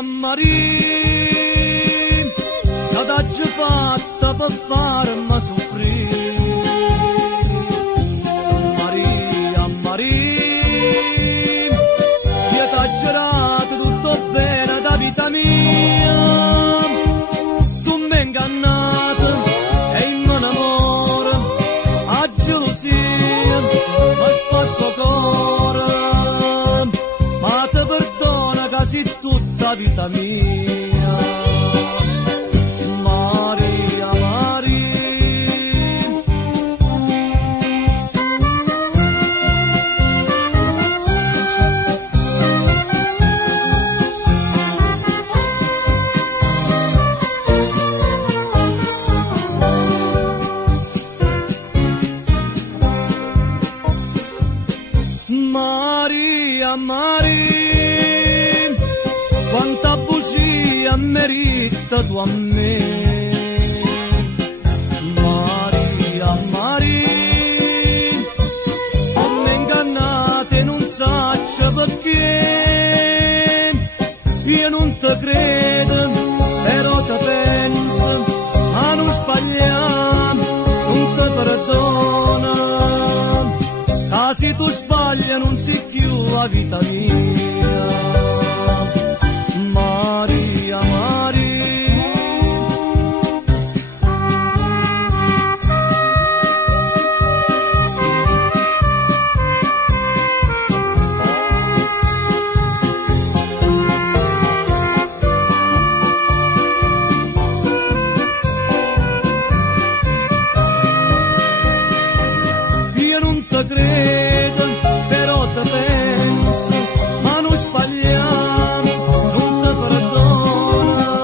Maria, che t'hai fatta per farmi soffrire. Maria, Maria, io t'ho girato tutto bene da vita mia, tu mi hai ingannato e in mio amore a gelosia mi spacco cuore, ma ti perdono che sei tutta vita mia. Maria, Maria, Maria, Maria, quanta bugia merita tu a me. Maria, Maria, come ingannate non saccio perché, io non te credo, però te penso, ma non sbagliamo, non te perdono. Se tu sbagli non sei più la vita mia. Maria, Maria, io non te credo, però te penso, ma non sbagliamo, non te perdono.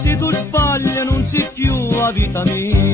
Se tu sbagli non sei più la vita mia.